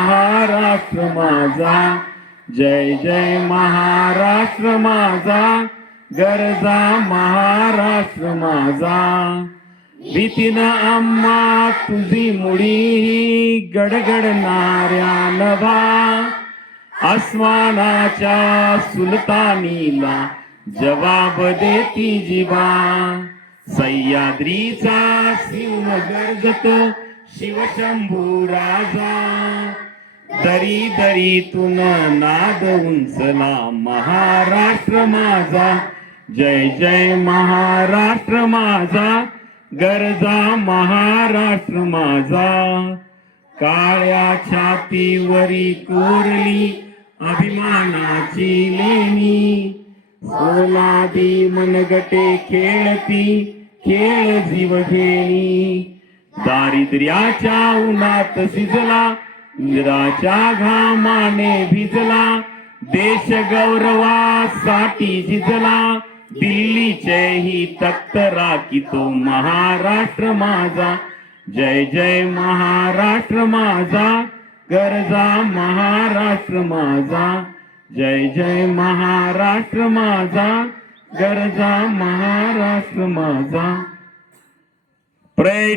महाराष्ट्र माझा, जय जय महाराष्ट्र माझा, गरजा महाराष्ट्र माझा. भीतीन आम्हा तुझी मुडी गडगडणाऱ्या नभा, आसमानाच्या सुलतानीला जवाब देती जिवा. सह्याद्रीचा सिंह गर्जतो शिवशंभू राजा, दरी दरीतून नाद उंचला महाराष्ट्र माझा, जय जय महाराष्ट्र माझा, गरजा महाराष्ट्र माझा. काळ्या छातीवरी कोरली अभिमानाची लेणी, सोलादी मनगटे खेळती खेळ जीवघेणी. दारिद्र्याच्या उन्हात शिजला, इंद्राच्या घामाने भिजला, देश गौरवासाठी झिजला, दिल्लीचेही तख्त राखितो महाराष्ट्र माझा, जय जय महाराष्ट्र माझा, गरजा महाराष्ट्र माझा, जय जय महाराष्ट्र माझा, गरजा महाराष्ट्र माझा.